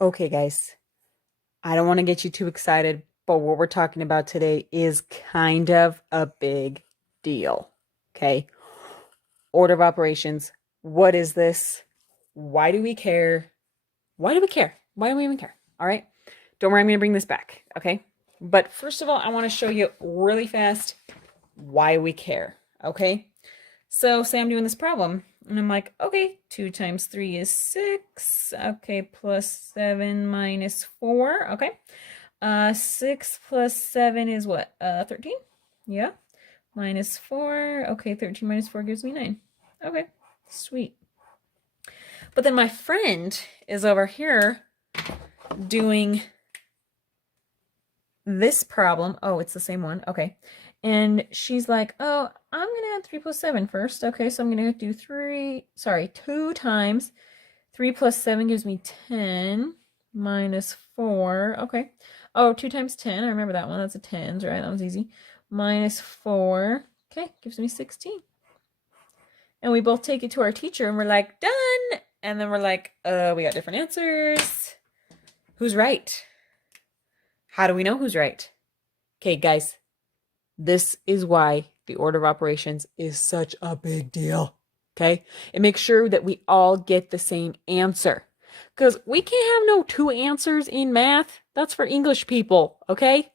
Okay, guys, I don't want to get you too excited, but what we're talking about today is kind of a big deal. Okay. Order of operations. What is this? Why do we care? Why do we care? Why do we even care? All right. Don't worry, I'm going to bring this back. Okay. But first of all, I want to show you really fast why we care. Okay. So say I'm doing this problem and I'm like, okay, 2 times 3 is 6. Okay, plus 7 minus 4. Okay. 6 plus 7 is what? 13? Yeah. Minus 4. Okay, 13 minus 4 gives me 9. Okay, sweet. But then my friend is over here doing this problem. Oh, it's the same one. Okay. And she's like, oh, I'm going to add 3 plus 7 first. Okay, so I'm going to do 2 times 3 plus 7 gives me 10 minus 4. Okay. Oh, 2 times 10. I remember that one. That's a tens, right? That was easy. Minus 4. Okay, gives me 16. And we both take it to our teacher and we're like, done. And then we're like, we got different answers. Who's right? How do we know who's right? Okay, guys, this is why the order of operations is such a big deal. Okay? It makes sure that we all get the same answer. Because we can't have no two answers in math. That's for English people, okay?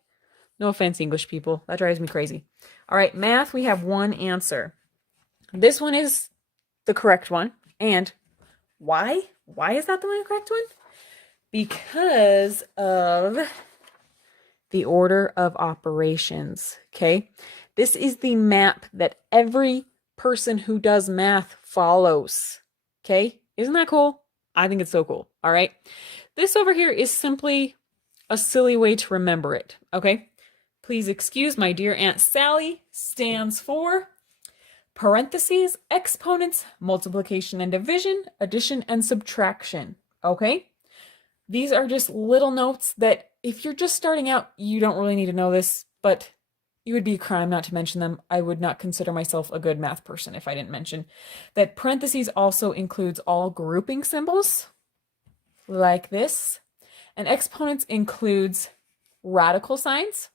No offense, English people. That drives me crazy. All right, math, we have one answer. This one is the correct one. And why? Why is that the correct one? Because of the order of operations, okay? This is the map that every person who does math follows, okay? Isn't that cool? I think it's so cool, all right? This over here is simply a silly way to remember it, okay? Please excuse my dear Aunt Sally stands for parentheses, exponents, multiplication and division, addition and subtraction, okay? These are just little notes that if you're just starting out, you don't really need to know this, but it would be a crime not to mention them. I would not consider myself a good math person if I didn't mention that parentheses also includes all grouping symbols like this, and exponents includes radical signs.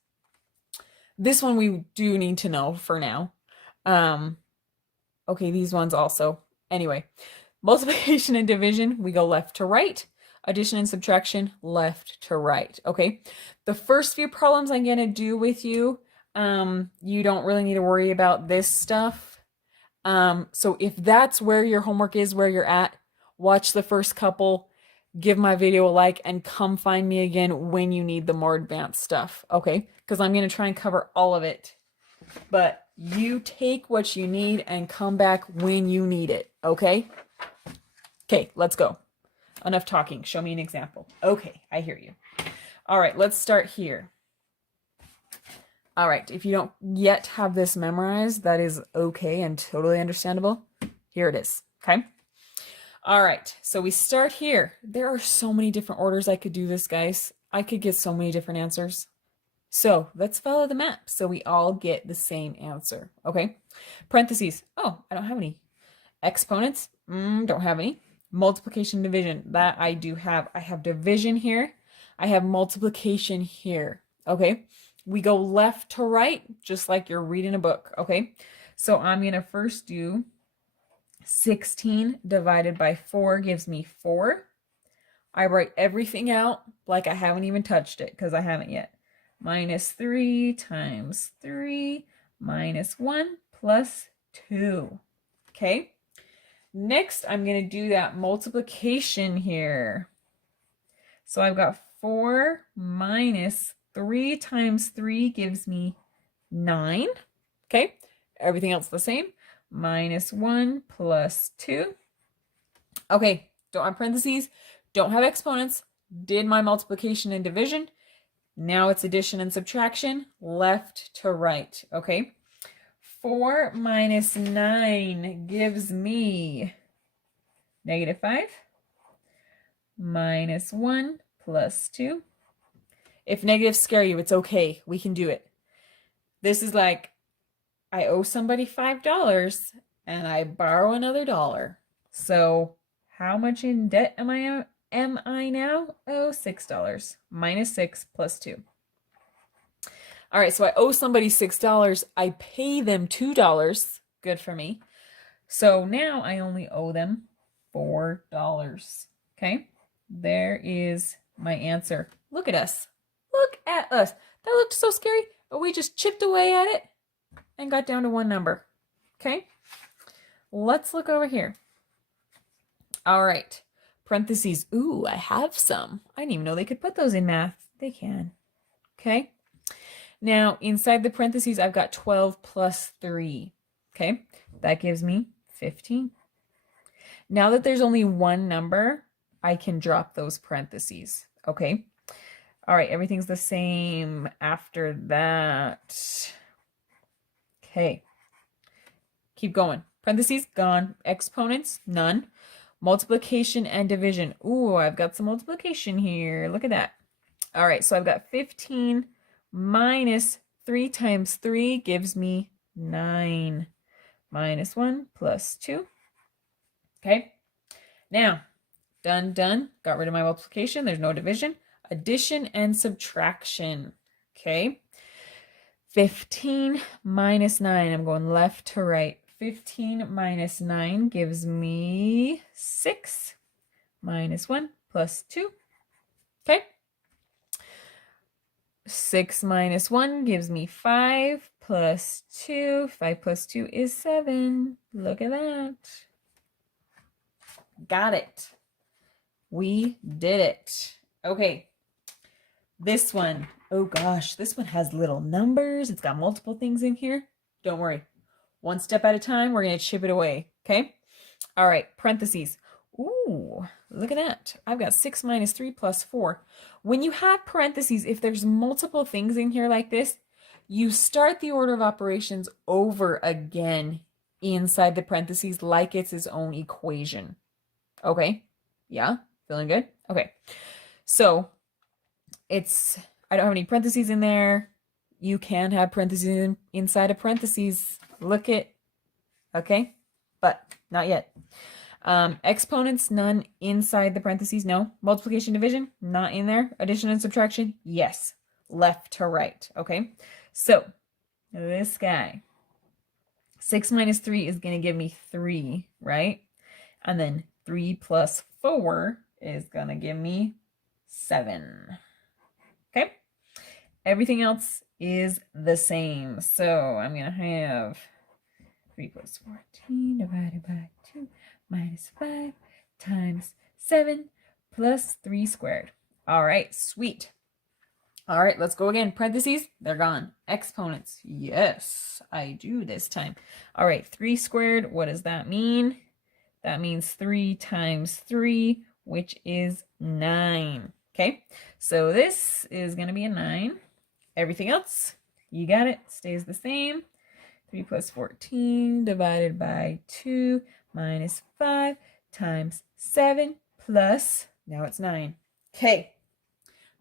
This one we do need to know for now. Okay, these ones also. Anyway, multiplication and division, we go left to right. Addition and subtraction, left to right. Okay, the first few problems I'm going to do with you, you don't really need to worry about this stuff. So if that's where your homework is, where you're at, watch the first couple, give my video a like, and come find me again when you need the more advanced stuff. Okay, because I'm going to try and cover all of it. But you take what you need and come back when you need it. Okay? Okay, let's go. Enough talking. Show me an example. Okay, I hear you. All right, let's start here. All right, if you don't yet have this memorized, that is okay and totally understandable. Here it is, okay? All right, so we start here. There are so many different orders I could do this, guys. I could get so many different answers. So let's follow the map so we all get the same answer, okay? Parentheses. Oh, I don't have any. Exponents. Don't have any. Multiplication, division. That I do have. I have division here. I have multiplication here, okay? We go left to right, just like you're reading a book, okay? So I'm going to first do 16 divided by 4 gives me 4. I write everything out like I haven't even touched it because I haven't yet. Minus 3 times 3 minus 1 plus 2. Okay? Next, I'm going to do that multiplication here. So I've got 4 minus 3 times 3 gives me 9. Okay? Everything else the same. Minus 1 plus 2. Okay, don't have parentheses. Don't have exponents. Did my multiplication and division. Now it's addition and subtraction, left to right, okay? 4 minus 9 gives me -5 minus 1 plus 2. If negatives scare you, it's okay. We can do it. This is like I owe somebody $5 and I borrow another dollar. So how much in debt am I am I now? Oh, $6 minus 6 plus 2. All right, so I owe somebody $6. I pay them $2. Good for me. So now I only owe them $4. Okay, there is my answer. Look at us. Look at us. That looked so scary, but we just chipped away at it and got down to one number. Okay, let's look over here. All right, parentheses. Ooh, I have some. I didn't even know they could put those in math. They can. Okay. Now, inside the parentheses, I've got 12 plus 3. Okay, that gives me 15. Now that there's only one number, I can drop those parentheses. Okay. All right, everything's the same after that. Okay. Keep going. Parentheses, gone. Exponents, none. Multiplication and division. Ooh, I've got some multiplication here. Look at that. All right, so I've got 15 minus 3 times 3 gives me 9. Minus 1 plus 2. Okay. Now, done. Got rid of my multiplication. There's no division. Addition and subtraction. Okay. 15 minus 9. I'm going left to right. 15 minus 9 gives me 6. Minus 1 plus 2. Okay. 6 minus 1 gives me 5 plus 2. 5 plus 2 is 7. Look at that. Got it. We did it. Okay. This one. Oh gosh, this one has little numbers. It's got multiple things in here. Don't worry. One step at a time, we're going to chip it away. Okay? All right, parentheses. Ooh, look at that. I've got 6 minus 3 plus 4. When you have parentheses, if there's multiple things in here like this, you start the order of operations over again inside the parentheses like it's its own equation. Okay? Yeah? Feeling good? Okay. So, I don't have any parentheses in there. You can have parentheses inside of parentheses. Look it. Okay? But not yet. Exponents, none inside the parentheses. No. Multiplication, division, not in there. Addition and subtraction, yes. Left to right. Okay? So, this guy. 6 minus 3 is going to give me 3, right? And then 3 plus 4 is going to give me 7. Okay? Everything else is the same. So I'm going to have 3 plus 14 divided by 2 minus 5 times 7 plus 3 squared. All right, sweet. All right, let's go again. Parentheses, they're gone. Exponents, yes, I do this time. All right, 3 squared, what does that mean? That means 3 times 3, which is 9. Okay, so this is going to be a 9. Everything else, you got it, stays the same. 3 plus 14 divided by 2 minus 5 times 7 plus, now it's 9. Okay,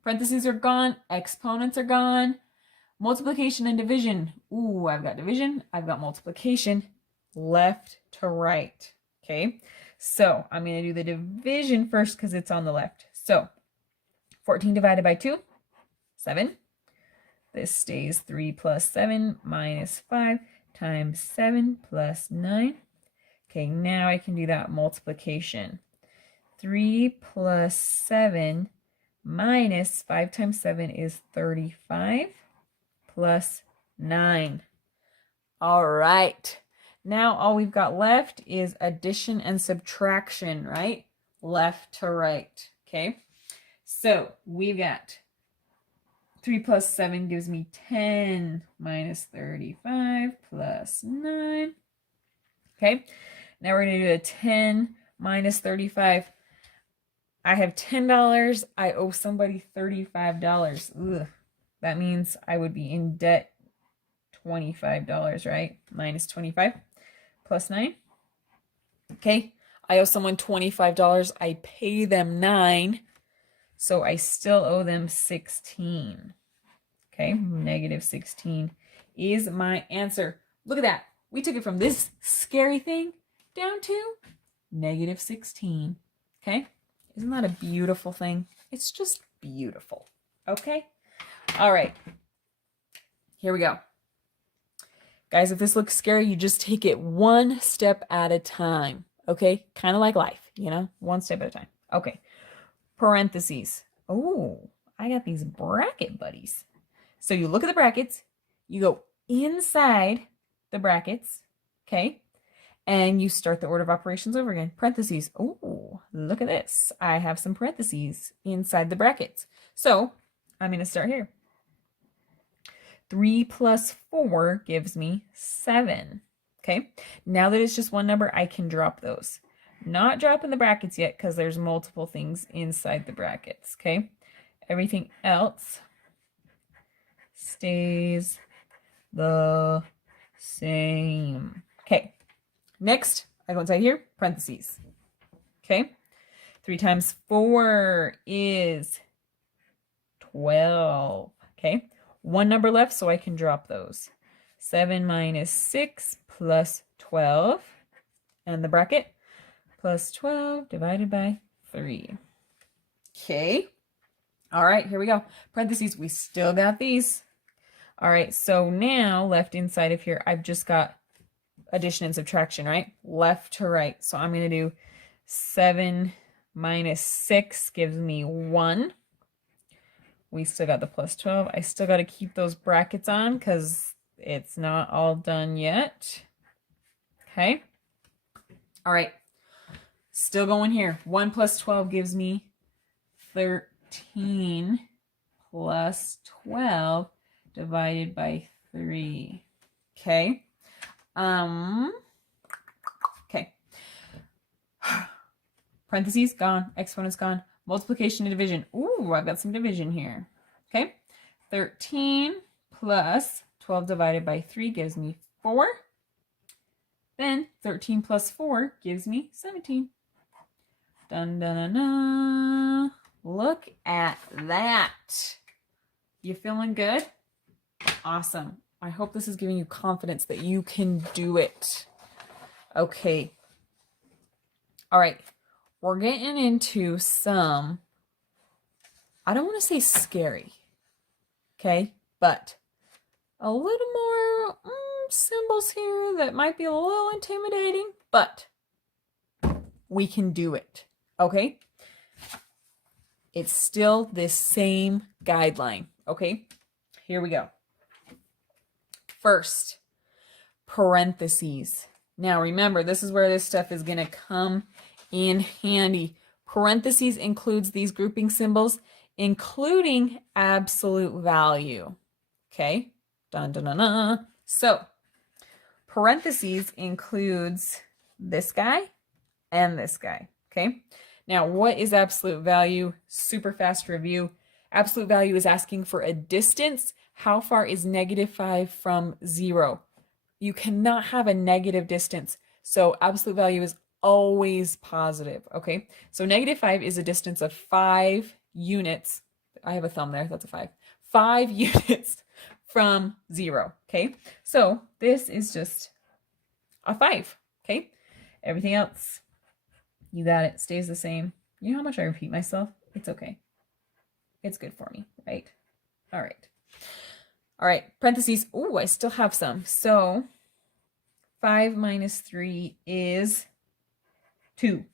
parentheses are gone, exponents are gone. Multiplication and division. Ooh, I've got division, I've got multiplication, left to right. Okay, so I'm going to do the division first because it's on the left. So 14 divided by 2, 7. This stays 3 plus 7 minus 5 times 7 plus 9. Okay, now I can do that multiplication. 3 plus 7 minus 5 times 7 is 35 plus 9. All right. Now all we've got left is addition and subtraction, right? Left to right, okay? So we've got 3 plus 7 gives me 10 minus 35 plus 9. Okay, now we're going to do a 10 minus 35. I have $10. I owe somebody $35. Ugh. That means I would be in debt $25, right? Minus 25 plus 9. Okay, I owe someone $25. I pay them 9. So I still owe them 16. Okay, negative 16 is my answer. Look at that. We took it from this scary thing down to negative 16. Okay, Isn't that a beautiful thing? It's just beautiful. Okay? All right. Here we go. Guys, if this looks scary, you just take it one step at a time. Okay? Kind of like life, you know? One step at a time. Okay. Parentheses. Oh, I got these bracket buddies. So you look at the brackets, you go inside the brackets, okay? And you start the order of operations over again. Parentheses. Oh, look at this. I have some parentheses inside the brackets. So I'm going to start here. 3 plus 4 gives me 7. Okay. Now that it's just one number, I can drop those. Not dropping the brackets yet because there's multiple things inside the brackets. Okay. Everything else stays the same. Okay. Next, I go inside here, parentheses. Okay. 3 times 4 is 12. Okay. One number left, so I can drop those. 7 minus 6 plus 12. And the bracket, plus 12 divided by 3. Okay. All right, here we go. Parentheses, we still got these. All right, so now left inside of here, I've just got addition and subtraction, right? Left to right. So I'm going to do 7 minus 6 gives me 1. We still got the plus 12. I still got to keep those brackets on because it's not all done yet. Okay. All right. Still going here. 1 plus 12 gives me 13 plus 12 divided by 3. Okay. Okay. Parentheses gone. Exponents gone. Multiplication and division. Ooh, I've got some division here. Okay. 13 plus 12 divided by 3 gives me 4. Then 13 plus 4 gives me 17. Dun, dun, dun, dun. Look at that. You feeling good? Awesome. I hope this is giving you confidence that you can do it. Okay. All right. We're getting into some, I don't want to say scary, okay, but a little more symbols here that might be a little intimidating, but we can do it, okay? It's still this same guideline, okay? Here we go. First, parentheses. Now remember, this is where this stuff is going to come in handy. Parentheses includes these grouping symbols, including absolute value. Okay? Dun, dun, dun, dun. So, parentheses includes this guy and this guy. Okay? Now, what is absolute value? Super fast review. Absolute value is asking for a distance. How far is -5 from 0? You cannot have a negative distance. So absolute value is always positive, okay? So -5 is a distance of 5 units. I have a thumb there, that's a 5. 5 units from 0, okay? So this is just a 5, okay? Everything else, you got it, stays the same. You know how much I repeat myself? It's okay. It's good for me, right? All right. All right, parentheses. Ooh, I still have some. So 5 minus 3 is 2.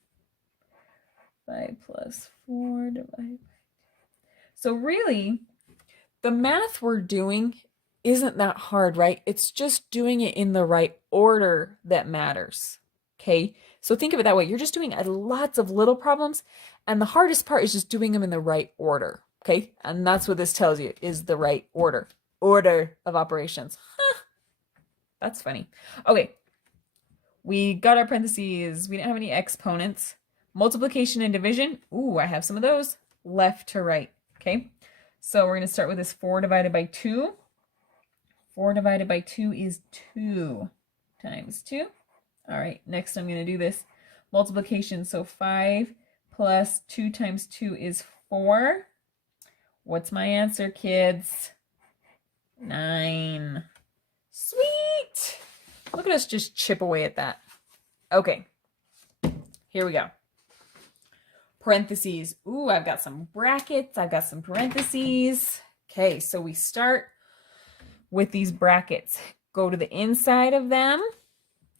5 plus 4 divided by 2. So really, the math we're doing isn't that hard, right? It's just doing it in the right order that matters, okay? So think of it that way. You're just doing lots of little problems, and the hardest part is just doing them in the right order, okay? And that's what this tells you, is the right order. Order of operations. Huh. That's funny. Okay. We got our parentheses. We didn't have any exponents. Multiplication and division. Ooh, I have some of those. Left to right. Okay. So we're going to start with this 4 divided by 2. 4 divided by 2 is 2 times 2. All right. Next, I'm going to do this multiplication. So 5 plus 2 times 2 is 4. What's my answer, kids? 9. Sweet. Look at us just chip away at that. Okay. Here we go. parentheses. Ooh, I've got some brackets. I've got some parentheses. Okay, so we start with these brackets. Go to the inside of them.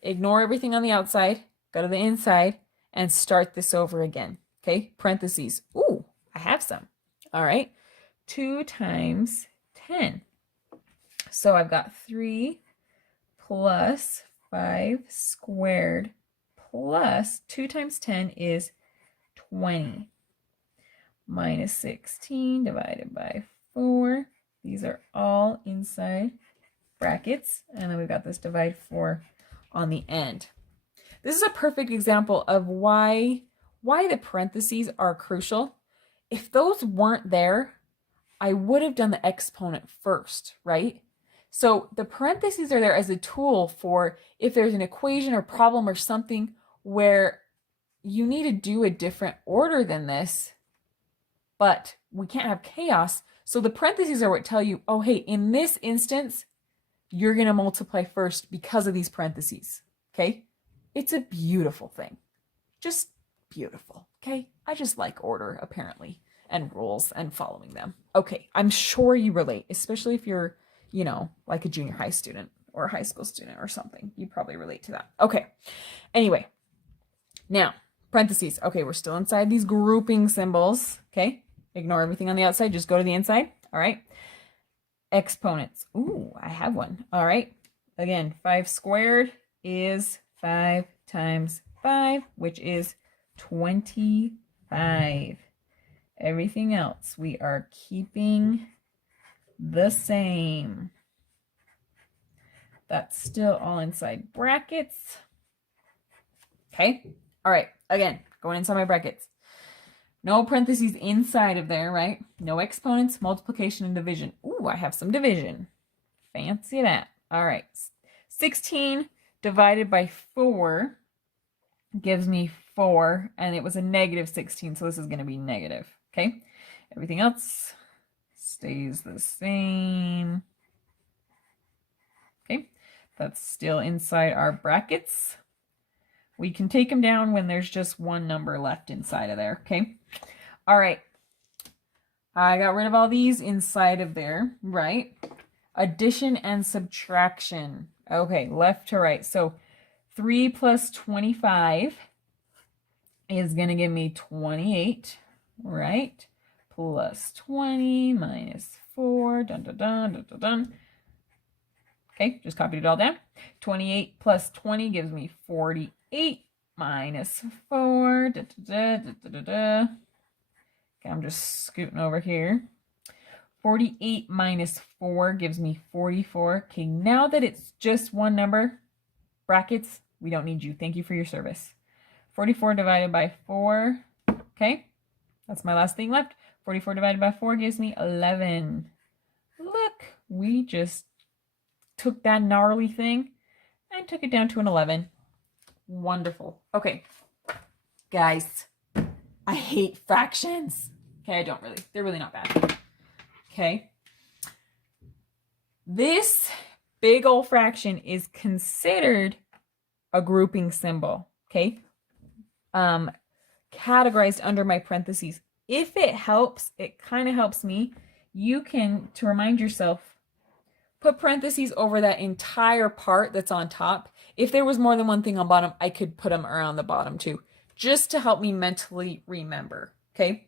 Ignore everything on the outside. Go to the inside and start this over again. Okay, parentheses. Ooh, I have some. All right, 2 times 10. So I've got 3 plus 5 squared plus 2 times 10 is 20 minus 16 divided by 4. These are all inside brackets. And then we've got this divide 4 on the end. This is a perfect example of why the parentheses are crucial. If those weren't there, I would have done the exponent first, right? So the parentheses are there as a tool for if there's an equation or problem or something where you need to do a different order than this, but we can't have chaos. So the parentheses are what tell you, oh, hey, in this instance, you're going to multiply first because of these parentheses, okay? It's a beautiful thing. Just beautiful, okay? I just like order, apparently, and rules and following them. Okay, I'm sure you relate, especially if you're, you know, like a junior high student or a high school student or something. You probably relate to that. Okay, anyway, now, parentheses. Okay, we're still inside these grouping symbols, okay? Ignore everything on the outside, just go to the inside, all right? Exponents. Ooh, I have one. All right. Again, 5 squared is 5 times 5, which is 25. Everything else we are keeping the same. That's still all inside brackets. Okay. All right. Again, going inside my brackets. No parentheses inside of there, right? No exponents, multiplication, and division. Ooh, I have some division. Fancy that. All right. 16 divided by 4 gives me 4, and it was a negative 16, so this is going to be negative. Okay? Everything else stays the same. Okay? That's still inside our brackets. We can take them down when there's just one number left inside of there, okay? All right. I got rid of all these inside of there, right? Addition and subtraction. Okay, left to right. So 3 plus 25 is going to give me 28, right? Plus 20 minus 4, dun, dun, dun, dun, dun, dun. Okay, just copied it all down. 28 plus 20 gives me 48 minus 4. Da, da, da, da, da, da. Okay, I'm just scooting over here. 48 minus 4 gives me 44. Okay, now that it's just one number, brackets, we don't need you. Thank you for your service. 44 divided by 4. Okay, that's my last thing left. 44 divided by 4 gives me 11. Look, we just took that gnarly thing and took it down to an 11. Wonderful. Okay, guys, I hate fractions. Okay, I don't really. They're really not bad. Okay. This big old fraction is considered a grouping symbol. Okay. Categorized under my parentheses. If it helps, it kind of helps me. You can, to remind yourself, put parentheses over that entire part that's on top. If there was more than one thing on bottom, I could put them around the bottom too, just to help me mentally remember, okay?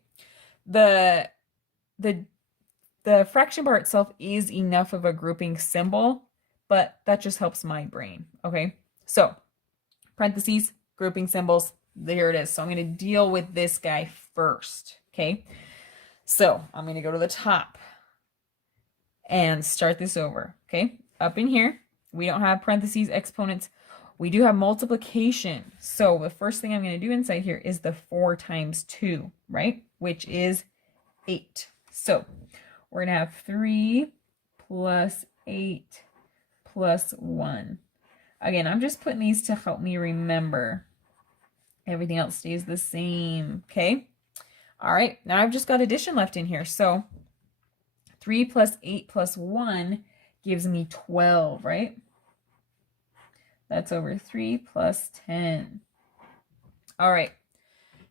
The fraction bar itself is enough of a grouping symbol, but that just helps my brain, okay? So, parentheses, grouping symbols, there it is. So I'm going to deal with this guy first, okay? So I'm going to go to the top and start this over, okay? Up in here, we don't have parentheses, exponents. We do have multiplication. So the first thing I'm going to do inside here is the 4 times 2, right? Which is 8. So we're going to have 3 plus 8 plus 1. Again, I'm just putting these to help me remember. Everything else stays the same, okay? All right, now I've just got addition left in here. So 3 plus 8 plus 1 gives me 12, right? That's over 3 plus 10. All right,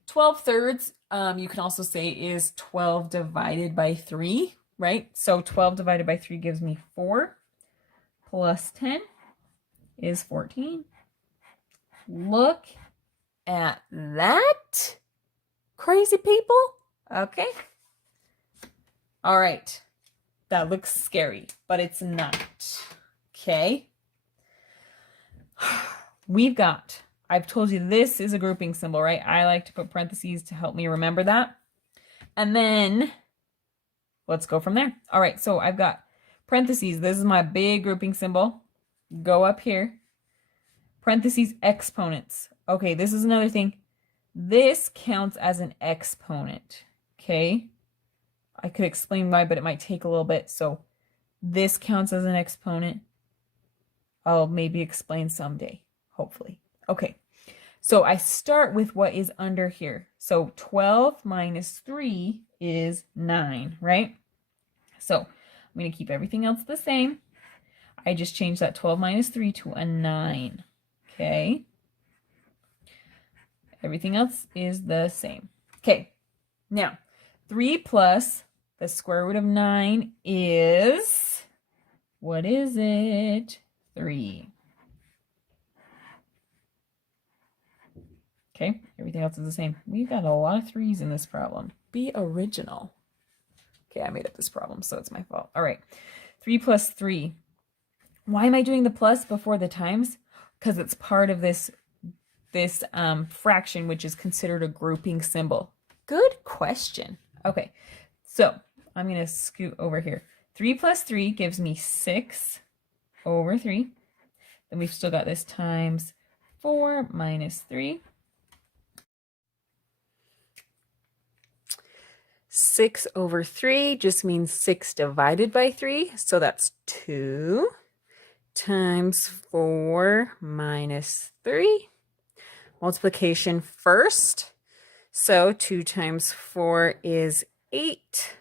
12 thirds. You can also say is 12 divided by 3, right? So 12 divided by 3 gives me 4 plus 10 is 14. Look at that, crazy people. Okay. All right. That looks scary, but it's not. Okay. I've told you this is a grouping symbol, right? I like to put parentheses to help me remember that. And then let's go from there. All right, so I've got parentheses. This is my big grouping symbol. Go up here. Parentheses, exponents. Okay, this is another thing. This counts as an exponent, okay? I could explain why, but it might take a little bit. So this counts as an exponent. I'll maybe explain someday, hopefully. Okay, so I start with what is under here. So 12 minus 3 is 9, right? So I'm going to keep everything else the same. I just changed that 12 minus 3 to a 9, okay? Everything else is the same. Okay, now 3 plus the square root of 9 is, what is it? 3. Okay, everything else is the same. We've got a lot of 3's in this problem. Be original. Okay, I made up this problem, so it's my fault. All right, 3 plus 3. Why am I doing the plus before the times? Because it's part of this fraction, which is considered a grouping symbol. Good question. Okay, so I'm going to scoot over here. 3 plus 3 gives me 6 over 3. Then we've still got this times 4 minus 3. 6 over 3 just means 6 divided by 3. So that's 2 times 4 minus 3. Multiplication first. So 2 times 4 is 8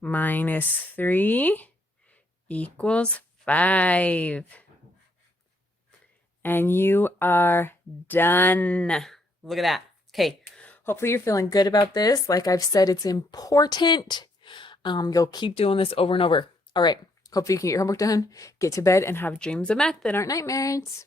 minus 3 equals 5. And you are done. Look at that. Okay. Hopefully you're feeling good about this. Like I've said, it's important. You'll keep doing this over and over. All right. Hopefully you can get your homework done, get to bed, and have dreams of math that aren't nightmares.